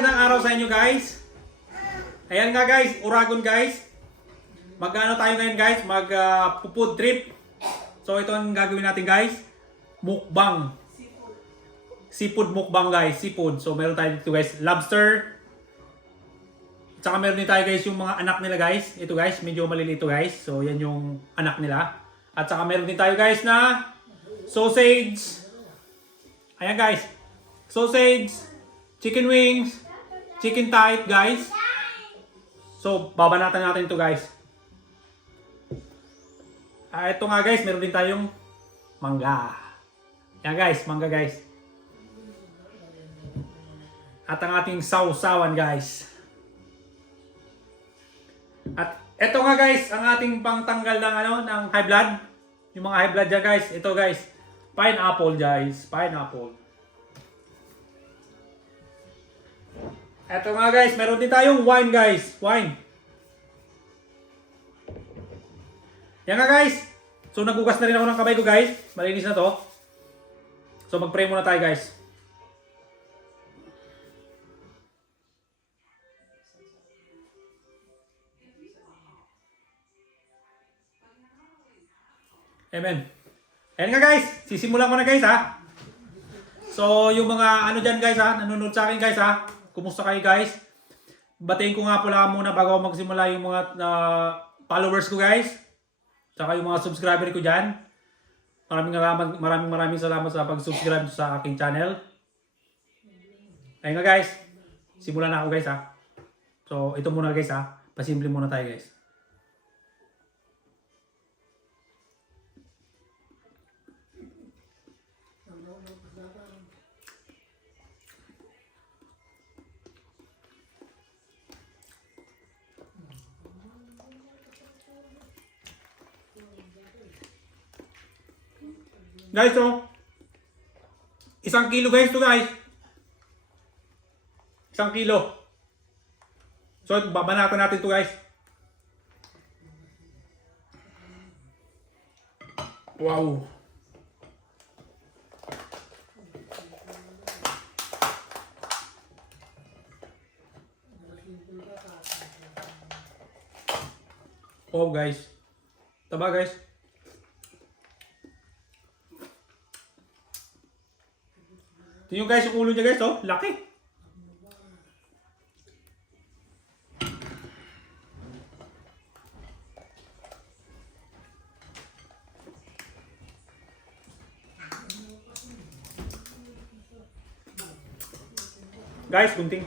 magandang araw sa inyo guys. Ayan nga guys, Uragon guys. Mag-ano tayo ngayon guys, mag-food trip. So ito ang gagawin natin guys. Mukbang. Seafood mukbang guys, seafood. So meron tayo dito guys, lobster. Tsaka meron din tayo guys yung mga anak nila guys. Ito guys, medyo malilito guys. So yan yung anak nila. At saka meron din tayo guys na sausage. Ayan guys. Sausage, chicken wings, chicken thigh guys. So babanatan natin ito guys. Ito nga guys, meron din tayong mangga. Ayan guys, mangga guys. At ang ating sausawan guys. At ito nga guys, ang ating pangtanggal ng ng high blood. Yung mga high blood dyan guys. Ito guys, pineapple guys, pineapple. Ito nga guys, meron din tayong wine guys, wine. Yan nga guys. So nagugas na rin ako ng kamay ko guys. Malinis na to. So mag-pray muna tayo guys. Amen. Ayan nga guys, sisimulan ko na guys ha. So yung mga ano dyan guys ha, nanonood sa akin guys ha. Kumusta kayo guys? Batiin ko nga pala muna bago ako magsimula yung mga followers ko guys. Tsaka yung mga subscriber ko dyan. Maraming salamat sa pag-subscribe sa aking channel. Ayun nga guys, simulan na ako guys ha. So ito muna guys ha, pasimple muna tayo guys. Guys, so 1 kilo guys to guys. 1 kilo. So babanatan natin to guys. Wow. Wow guys. Taba guys. Tingnan guys yung ulo niya guys, oh, laki. Guys, gunting.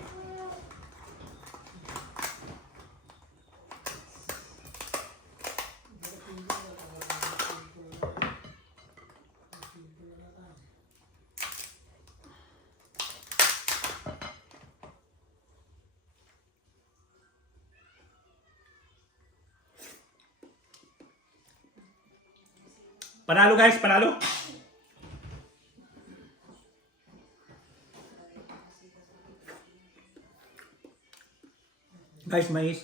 Panalo guys, panalo. Guys, mais.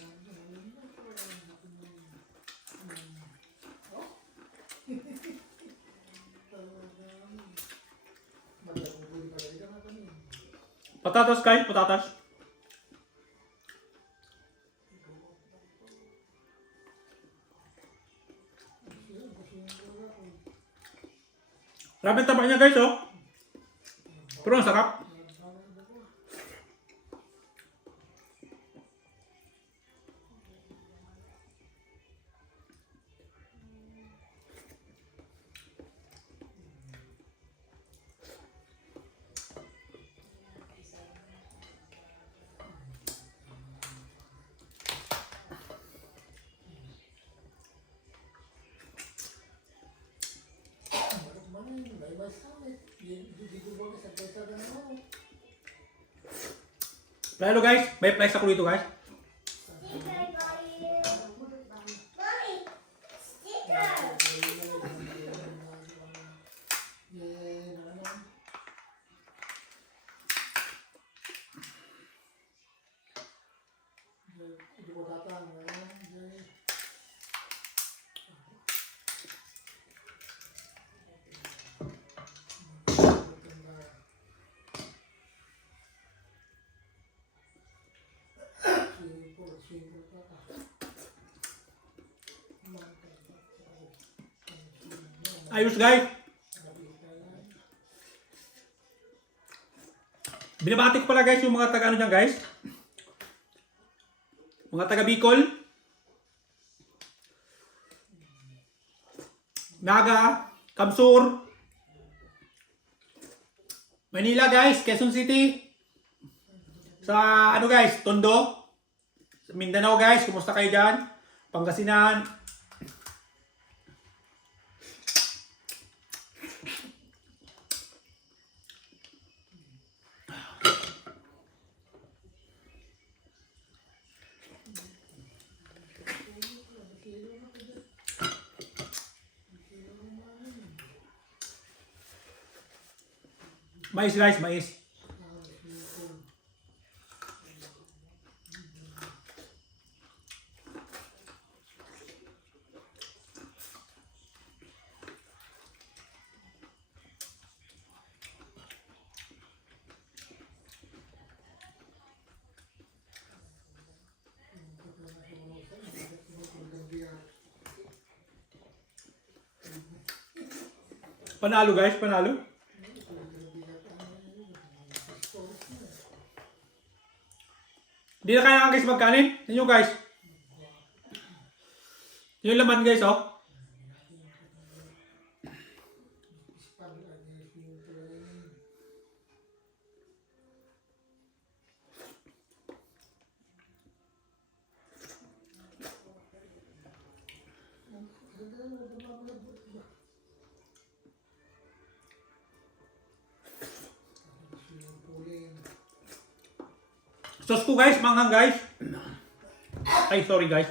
Patatas guys, patatas. Grabe taba niya guys, oh. Pero ang sarap. Lalo guys, may price ako dito guys. Ayos guys. Binabati ko pala guys yung mga taga ano dyan guys. Mga taga Bicol. Naga, Kamsur, Manila guys, Quezon City. Sa ano guys, Tondo. Mindanao guys, kumusta kayo dyan? Pangasinan. Mais guys, mais. Panalo guys, panalo. Hindi na kailangan guys magkanin. Yan guys. Yung laman guys oh. Sauce ko guys, manghang guys. Ay, sorry guys.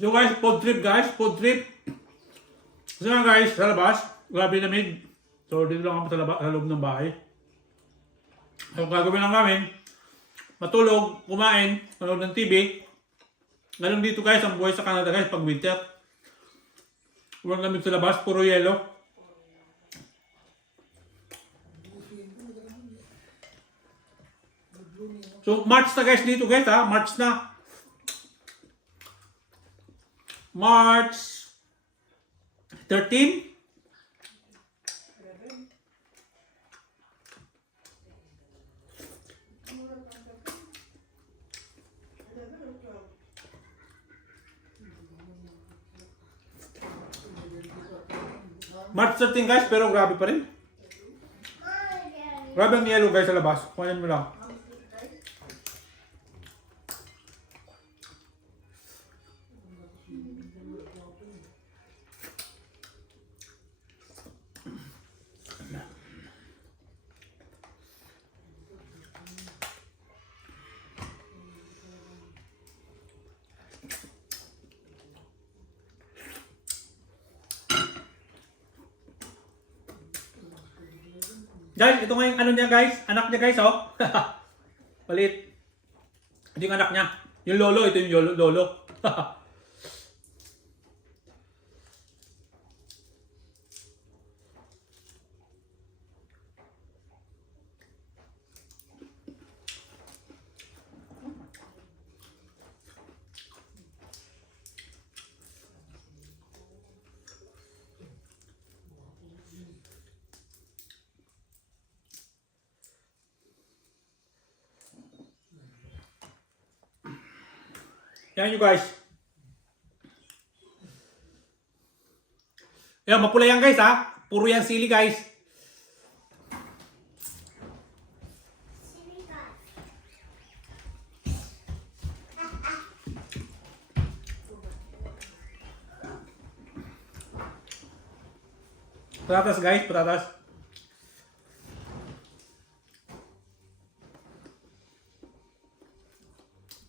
So guys, food trip guys, food trip. Kasi nga guys, sa labas, grabe lamig. So dito lang kami sa, sa loob ng bahay. So gagawin lang namin, matulog, kumain, manood ng TV. Ganun dito guys, ang buhay sa Canada guys pag winter. Walang lamig sa labas, puro yelo. So March na guys dito guys ha, March na. March 13. March 13 guys, pero grabe pa rin. Grabe ang yellow guys sa labas. Kuhanin mo lang. Guys, ito nga yung ano niya guys, anak niya guys oh. Palit. Ito yung anak niya. Yung lolo, ito yung lolo. Yan nyo guys. Yan, mapula yan guys ha. Puro yan sili guys. Patatas guys, patatas.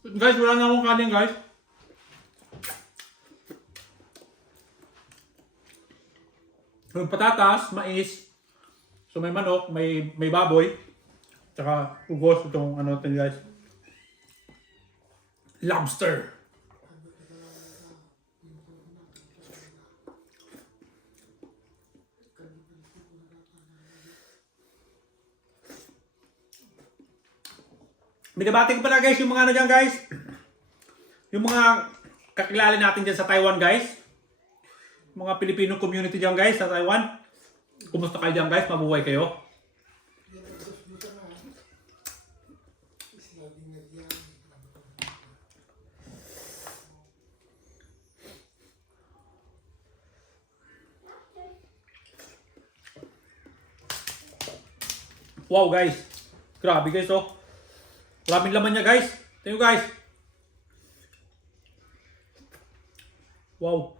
Guys, wala na akong kanin guys. Yung patatas, mais. So may manok, may baboy. Tsaka ugos itong ano natin guys. Lobster. Binabati ko pala guys yung mga ano dyan guys. Yung mga kakilala natin dyan sa Taiwan guys. Mga Filipino community dyan guys sa Taiwan. Kumusta kayo dyan guys? Mabuhay kayo. Wow guys. Grabe guys oh. Maraming laman niya guys. Tingnan guys. Wow.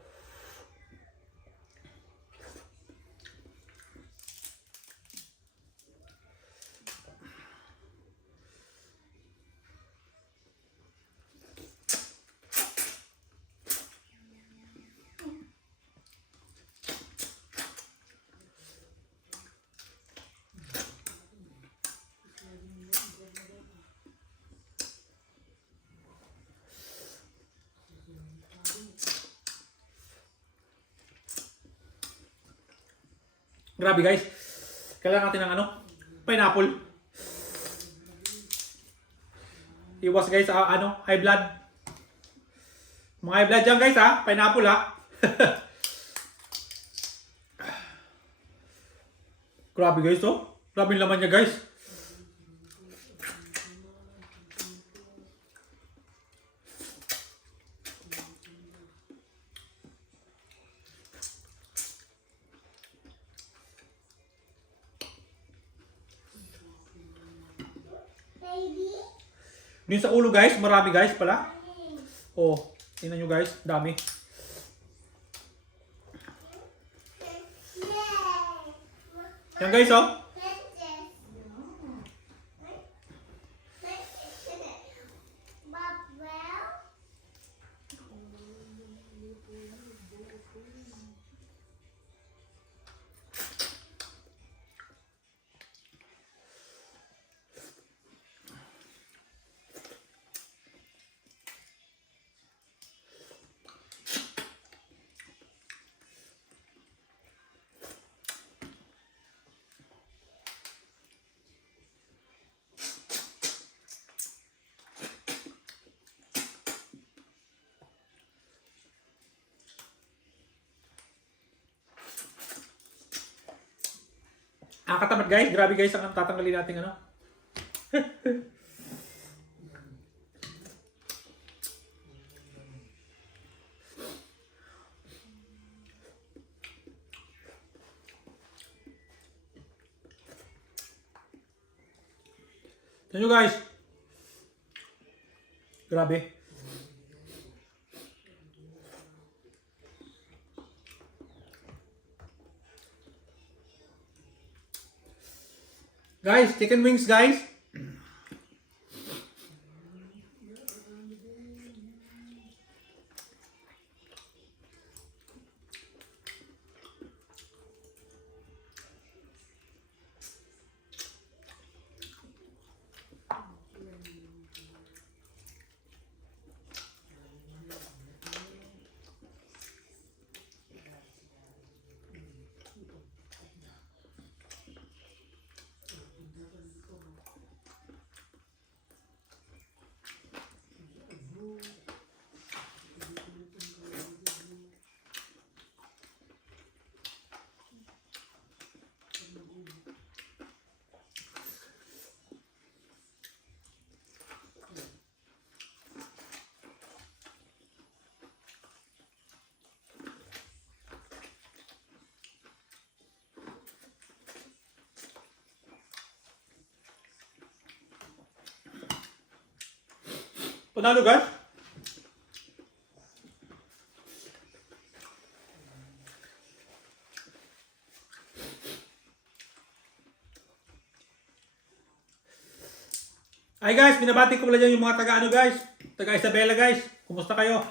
Grabe guys. Kailangan natin ng ano? Pineapple. Iwas guys sa ano? High blood. Mga high blood dyan guys ha. Pineapple ha. Grabe guys oh. Grabe laman niya guys. Yung sa ulo guys, marami guys pala. Oh, tingnan nyo guys, dami. Yan guys oh. Katamad guys, grabe guys ang tatanggalin natin ano. Tignan nyo guys. Grabe. Guys, chicken wings guys. Panalo guys. Ay guys, binabati ko pala dyan yung mga taga ano guys. Taga Isabela guys. Kumusta kayo?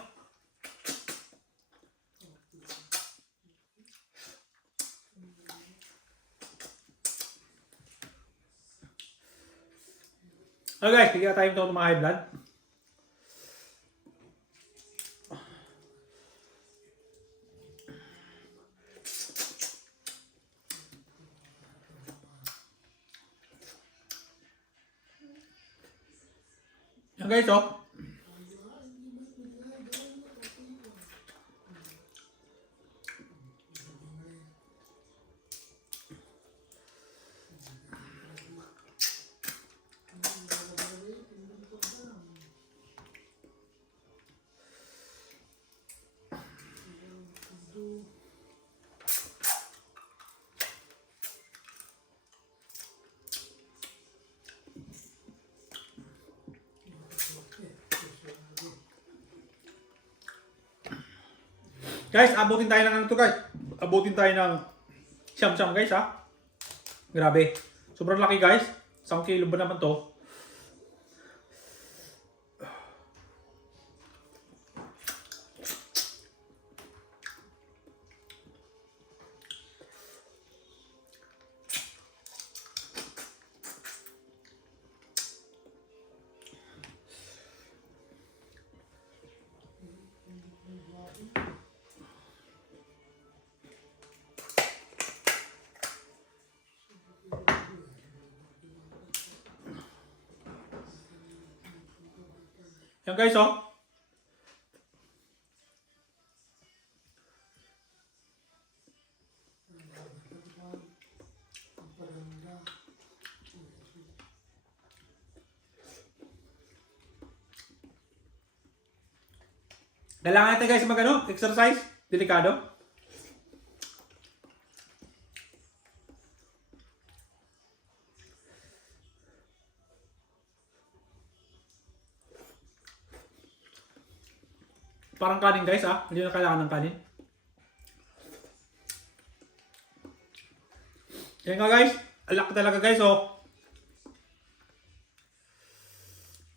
Okay guys, bigyan tayo ito ng mga high blood. Yan guys, oh. Guys, abutin tayo ng ano to guys. Abutin tayo ng siyam-siyam guys ha. Grabe. Sobrang laki guys. 1 kilo ba naman to? Yan guys, oh. Kailangan natin guys mag exercise. Delikado. Parang kanin guys ha. Hindi na kailangan ng kanin. Yan nga guys. Alak talaga guys oh.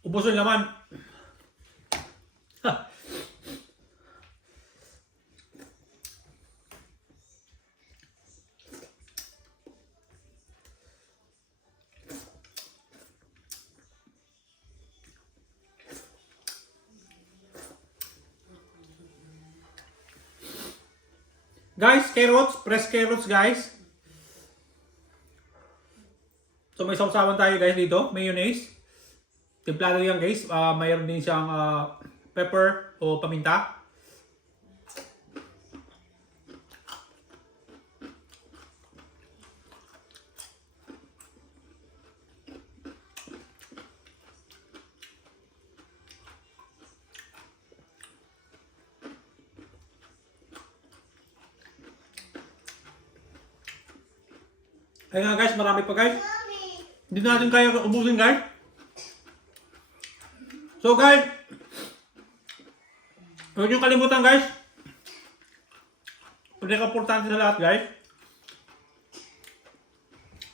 Ubos yung laman. Guys, carrots, fresh carrots guys. So may sausawan tayo guys dito, mayonnaise. Templado yan guys, mayroon din siyang pepper o paminta. Ayun nga guys, marami pa guys. Hindi natin kaya ubusin guys. So guys, huwag niyong kalimutan guys. Pinaka-importante sa lahat guys.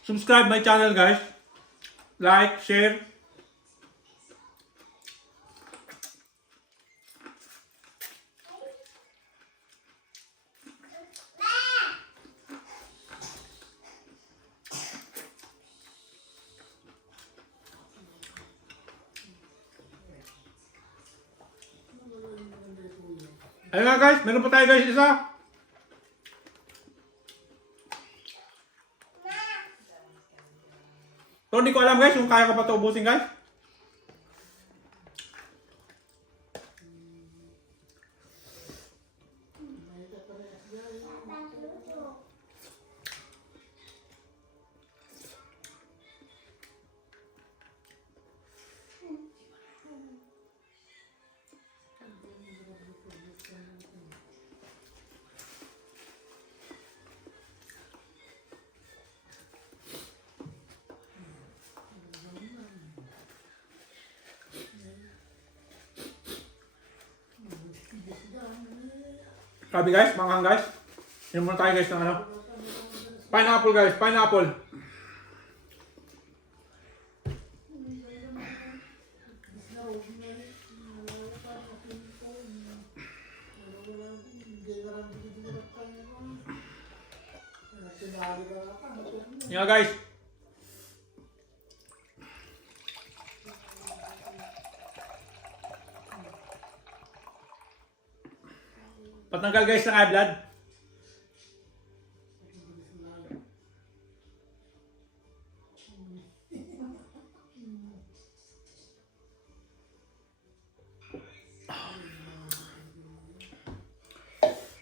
Subscribe my channel guys. Like, share. Ayun nga guys, meron pa tayo guys isa. So hindi ko alam guys kung kaya ko pa ito ubusin guys. Sabi guys, manghang guys. Yan muna tayo guys ng ano. Pineapple guys, pineapple. Yan guys. Patanggal guys ng high blood.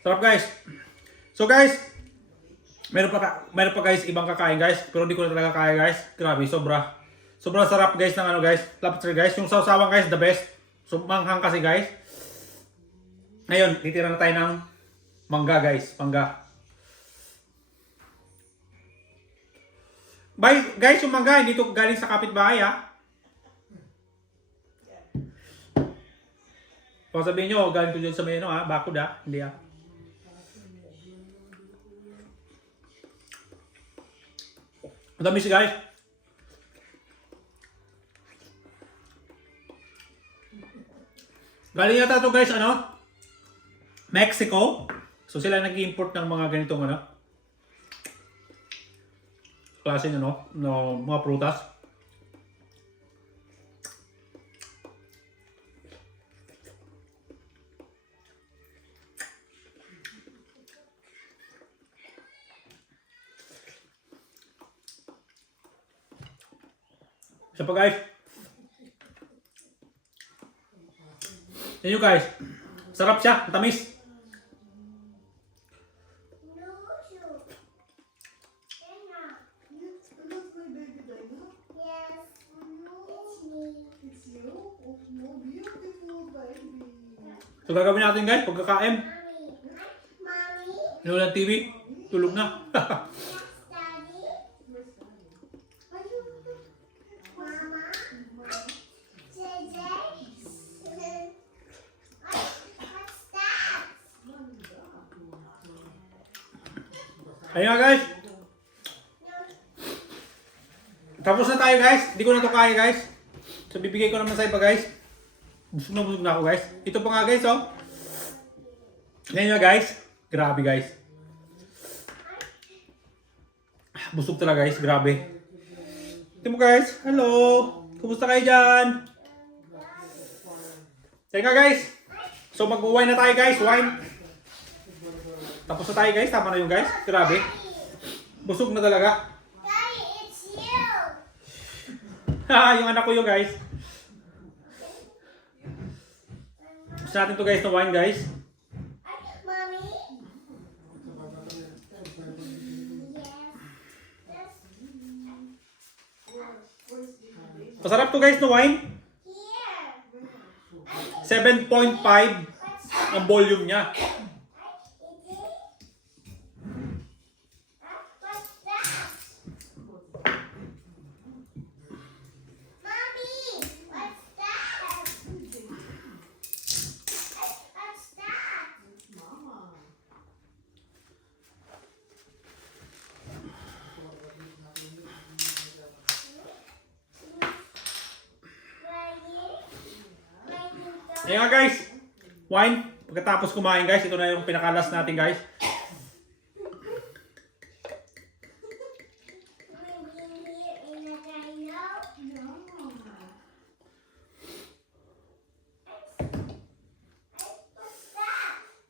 Sarap guys. So guys, meron pa guys ibang kakain guys, pero hindi ko na talaga kaya guys. Grabe, sobrang sarap guys ng ano guys, lobster guys. Yung sausawan guys, the best. So manghang kasi guys. Ngayon, titira na tayo ng mangga guys, mangga. Guys, yung mangga hindi to galing sa kapitbahay ha. Kung sabihin nyo, galing to dyan sa may ano ha, bakod ha, hindi ha. Matamis guys. Galing yata to guys, ano? Mexico. So sila nag-import ng mga ganitong ano, klase ano, no, mga prutas. Isa pa guys. Yan guys. Sarap siya, matamis. So gagawin natin guys, pagkakain. Nanood ng TV, tulog na. Ayun nga guys. Tapos na tayo guys. Hindi ko na to kaya guys. So bibigay ko naman sa iba guys. Busog na ako guys. Ito pa nga guys oh. Ngayon nga guys. Grabe guys. Busog talaga guys. Grabe. Ito mo guys. Hello. Kumusta kayo dyan? Sige nga guys. So mag-wine na tayo guys. Wine. Tapos na tayo guys, tama na yung guys. Grabe. Busog na talaga. Daddy, it's you. Yung anak ko yung guys. Gusto natin to guys na wine guys. Mommy? Masarap to guys na wine. Here. 7.5 ang volume niya. What's that? Mommy, what's that? What's that? Ayan nga guys. Wine. Pagkatapos kumain guys, ito na yung pinakalas natin guys.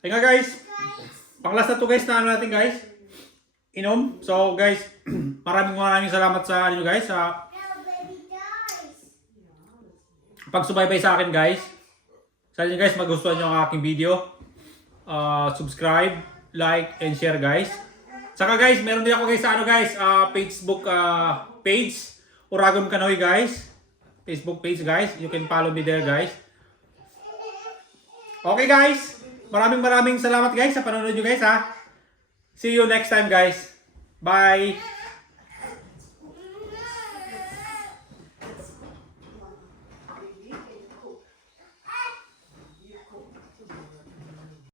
Ayan nga guys. Panglas na to guys na ano natin guys. Inom. So guys, maraming salamat sa inyo guys sa pagsubaybay sa akin guys. Sa inyo guys, magustuhan nyo ang aking video. Subscribe, like, and share guys. Saka guys, meron din ako guys sa ano guys, Facebook page, Uragon Kanoy guys. Facebook page guys, you can follow me there guys. Okay guys, maraming salamat guys sa panonood nyo guys ha. See you next time guys. Bye!